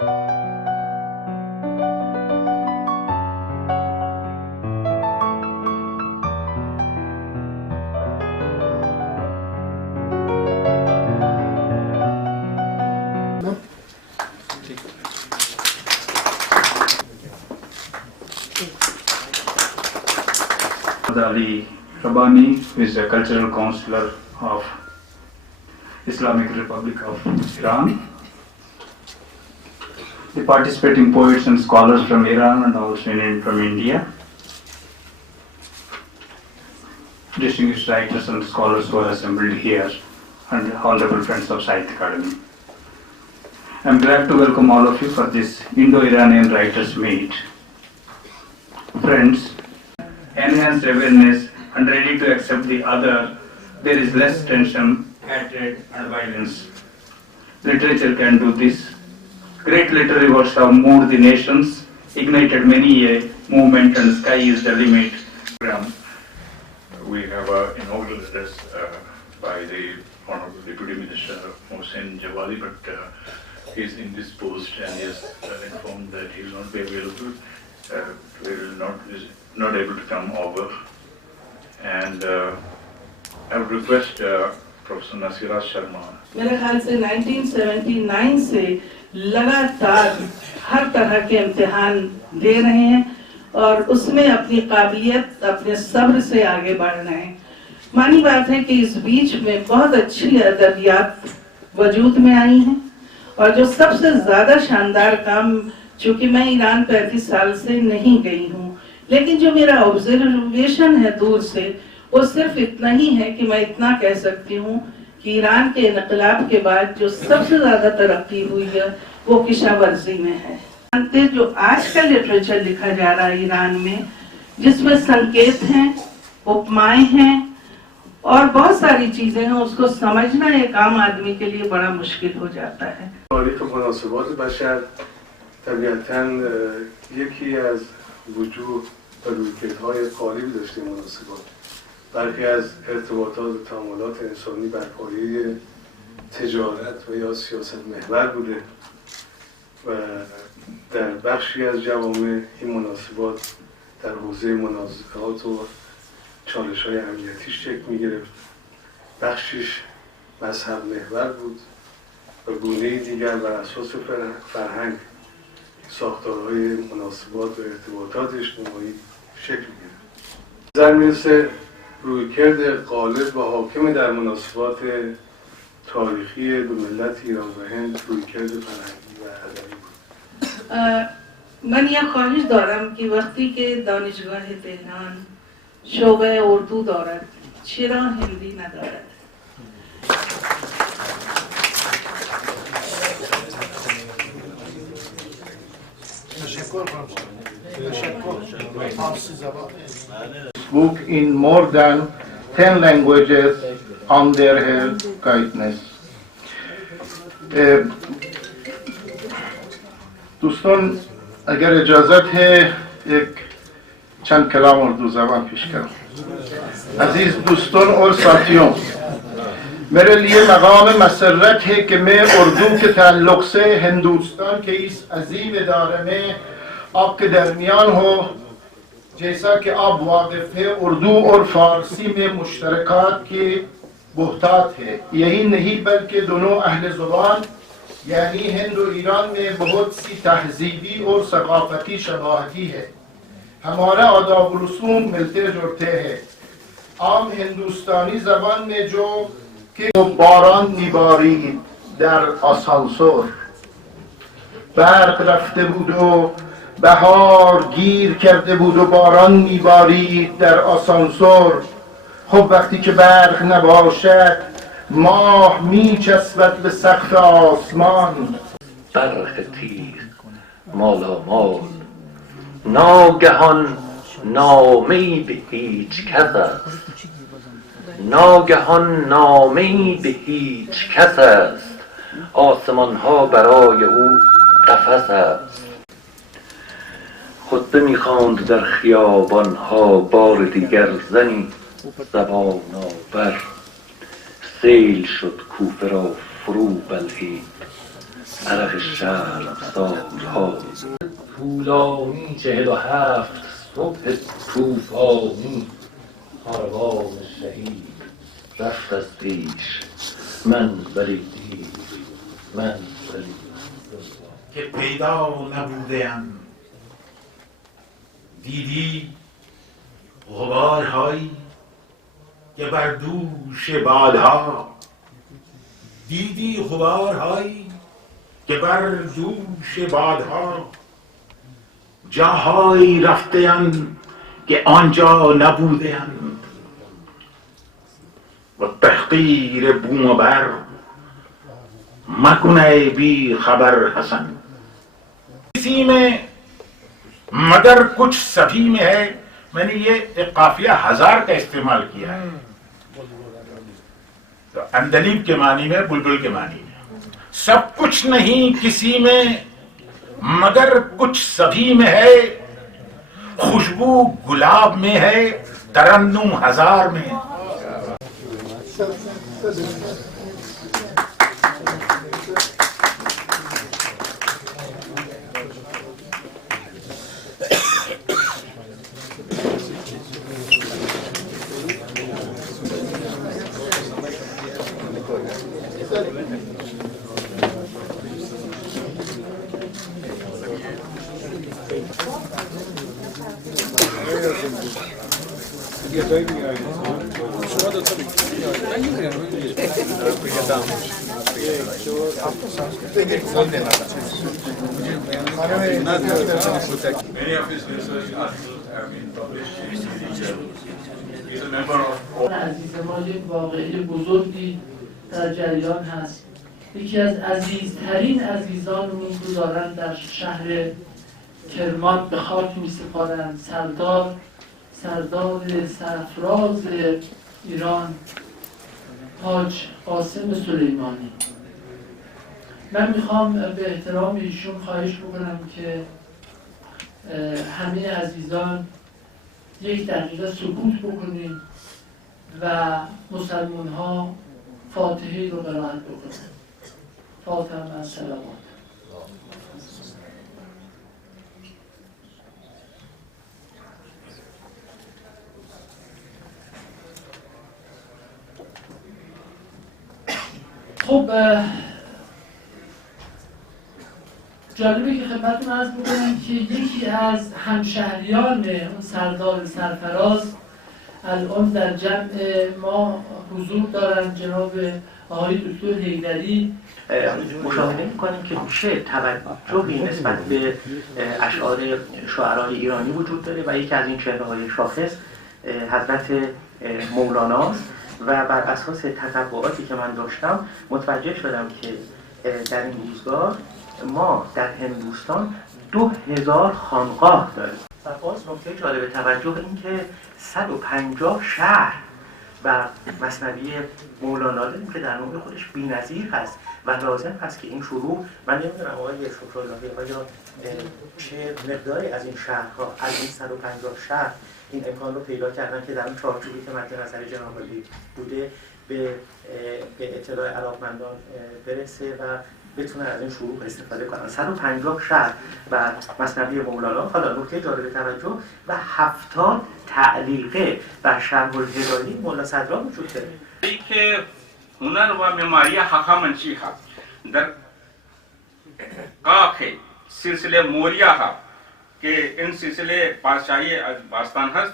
Ali Rabbani, who is a cultural counselor of Islamic Republic of Iran. The participating poets and scholars from Iran and also from India. Distinguished writers and scholars who are assembled here, and honorable friends of Sahitya Academy. I am glad to welcome all of you for this Indo-Iranian Writers Meet. Friends, enhanced awareness and ready to accept the other, there is less tension, hatred and violence. Literature can do this. Great literary works have moved the nations, ignited many a movement, and sky is the limit. We have inaugural address by the Honorable Deputy Minister Mohsen Jawadi, but he is indisposed and he has informed that he will not be available. We will not able to come over. And I would request Professor Nasira Sharma. मेरे ख्याल से 1979 से लगातार हर तरह के इम्तिहान दे रहे हैं और उसमें अपनी काबिलियत, अपने सब्र से आगे बढ़ रहे हैं। मानी बात है कि इस बीच में बहुत अच्छी अदबियात वजूद में आई हैं और जो सबसे ज्यादा शानदार काम, चूंकि मैं ईरान 35 साल से नहीं गई हूँ, लेकिन जो मेरा ऑब्जर्वेशन है दूर से, वो सिर्फ इतना ही है कि मैं इतना कह सकती हूँ कि ईरान के इनकलाब के बाद जो सबसे ज्यादा तरक्की हुई है वो किशावर्जी में है। जो आज का लिटरेचर लिखा जा रहा है ईरान में, जिसमें संकेत हैं, उपमाएं हैं और बहुत सारी चीजें हैं, उसको समझना एक आम आदमी के लिए बड़ा मुश्किल हो जाता है। یکی از وجوه و رویکردهای غالبی داشته مناسبات. برخی از ارتباطات و تعاملات انسانی بر پایه تجارت و یا سیاست محور بوده و در بخشی از جوامع این مناسبات در حوزه منازعات و چالش‌های امنیتیش شکل می‌گرفت. بخشیش مذهب محور بود و گونه‌ای دیگر بر اساس فرهنگ ساختارهای مناسبات و ارتباطات اجتماعی شکل می‌گیرد. نظر می‌رسه رویکرد غالب و حاکم در مناسبات تاریخی دو ملت ایران و هند رویکرد فرهنگی و ادبی بود. من یه خواهش دارم که وقتی که دانشگاه تهران شعبه اردو دارد، چرا هندی ندارد؟ Book in more than 10 languages under her guidance. دوستان اگر اجازت है एक चंद कलाम उर्दू ज़बान पेश करूँ। अजीज दोस्तों और साथियों, मेरे लिए मकाम मसरत है कि मैं उर्दू के ताल्लुक़ से हिंदुस्तान के इस अजीम इदारे में आपके दरमियान हो। जैसा कि आप वाकिफ़ है, उर्दू और फ़ारसी में मुश्तरकात के बहुतात है। यही नहीं बल्कि दोनों अहले ज़ुबान यानी हिंद और ईरान में बहुत सी तहजीबी और सकाफ़ती शबाहती है। हमारा आदाब व रसूम मिलते जुलते हैं। आम हिंदुस्तानी ज़बान में जो कि बारान निबारी در آسانسور برق رفته بود و بهار گیر کرده بود و باران میبارید در آسانسور. خب وقتی که برق نباشد ماه میچسبد به سقف آسمان. برق تیر مالامال ناگهان نامه‌ای به هیچ کس است. ناگهان نامه‌ای به هیچ کس است. آسمان ها برای او قفس است. خطبه می‌خواند در خیابان ها بار دیگر زنی زبان آور. سیل شد کوفه را فرو بلعید. عرق شهر سالها. طولانی 47 صبح طوفانی، کاروان شهید رفت از پیش، من ولی دیر، من ولی که پیدا نبوده‌ام. دیدی غبارهایی که بر دوش بادها، دیدی غبارهایی که بر دوش بادها، جاهایی رفته‌اند که آنجا نبوده‌اند و تحقیر بوم و بر مکنه بی خبر حسن. किसी में मगर कुछ सभी में है. मैंने ये एक काफिया 1000 का इस्तेमाल किया है, तो अंदलीब के मानी में, बुलबुल के मानी में. सब कुछ नहीं किसी में मगर कुछ सभी में है, खुशबू गुलाब में है, तरन्नुम 1000 में. Many of his research articles have been published in Indonesia. He's a member of عزیز ما یک واقعه بزرگی در جریان هست. یکی از عزیزترین عزیزانمون رو دارن در شهر کرمان به خاک می سپارن. سردار سرفراز ایران حاج قاسم سلیمانی. من میخوام به احترام ایشون خواهش بکنم که همه عزیزان 1 دقیقه سکوت بکنیم و مسلمان ها فاتحه رو قرائت بکنیم. فاتحه و سلامات. خب جالبه که خدمتتون عرض بکنم که یکی از همشهریان اون سردار سرفراز الان در جمع ما حضور دارن، جناب آقای دکتر حیدری. مشاهده می‌کنیم که چه توجهی نسبت به اشعار شاعرای ایرانی وجود داره و یکی از این چهره‌های شاخص حضرت مولاناست و بر اساس تتبعاتی که من داشتم متوجه شدم که در این روزگار ما در هندوستان 2000 خانقاه داریم. و باز نکته جالب توجه این که 150 شهر و مثنوی مولانا داریم که در نوع خودش بی‌نظیر هست و لازم هست که این شروع، من نمیدونم آقای شکراللهی آیا چه مقداری از این شهرها، از این 150 شهر این امکان رو پیدا کردن که در اون چارچوبی که مد نظر جناب عالی بوده به اطلاع علاقمندان برسه و بتونن از این شروع استفاده کنن. 150 شهر و مثنوی مولانا. حالا نکته جالب توجه و 70 تعلیقه بر شرح الهلالی مولا صدرا وجود داره. که هنر و معماری هخامنشی ها در قاق سلسله موریا ها که این سلسله پادشاهی از باستان هست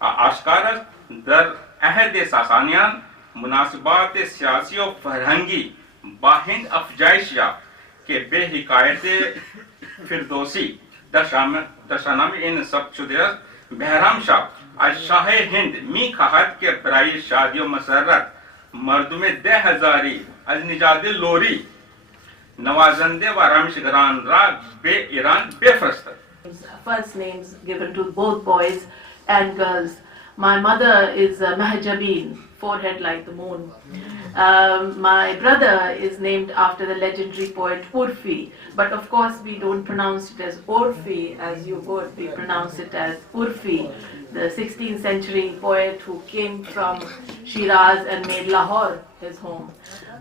آشکار است. در عهد ساسانیان مناسبات سیاسی و فرهنگی با هند افزایش یافت که به حکایت فردوسی در شاهنامه این ثبت شده است. بهرام شاه از شاه هند می خواهد که برای شادی و مسرت مردم 10,000 از نژاد لوری نوازنده و رامشگران را به ایران بفرستد. First names given to both boys and girls. My mother is Mahjabeen, forehead like the moon. My brother is named after the legendary poet Urfi, but of course we don't pronounce it as Urfi as you would, we pronounce it as Urfi, the 16th century poet who came from Shiraz and made Lahore his home.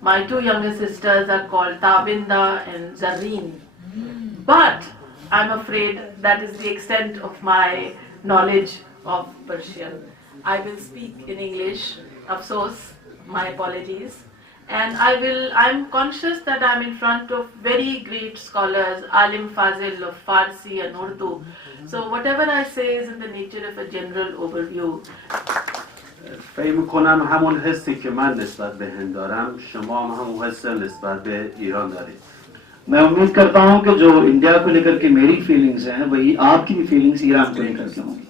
My two younger sisters are called Tabinda and Zareen. But I'm afraid that is the extent of my knowledge of Persian. I will speak in English, afsos, my apologies. And I'm conscious that I'm in front of very great scholars, Alim Fazil of Farsi and Urdu. So whatever I say is in the nature of a general overview. فکر میکنم همون حسی که من نسبت به هند دارم شما هم همون حس نسبت به ایران دارید. मैं उम्मीद करता हूं कि जो इंडिया को लेकर के मेरी फीलिंग्स हैं वही आपकी भी फीलिंग्स ईरान को लेकर के होंगी.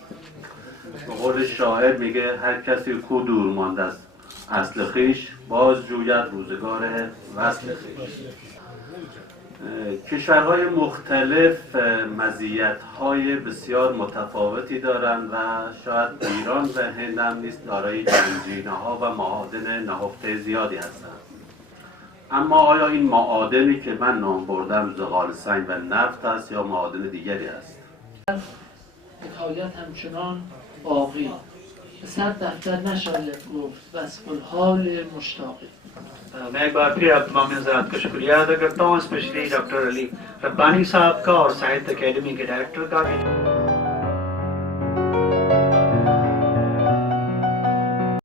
به قول شاعر میگه هر کسی کو دور مانده است اصل خویش باز جوید روزگار وصل خویش. کشورهای مختلف مزیت‌های بسیار متفاوتی دارند و شاید ایران و هند هم نیز دارای گنجینه‌ها و معادن نهفته زیادی هستند. اما آیا این معادنی که من نام بردم زغال سنگ و نفت است یا معادن دیگری است؟ حکایت همچنان باقی به صد دفتر نشاید گفت وصف الحال مشتاقی. मैं एक बार फिर आप तमाम हज़रात का शुक्रिया अदा करता हूँ, स्पेशली डॉक्टर अली रब्बानी साहब का और साहित्य अकेडमी के डायरेक्टर का भी.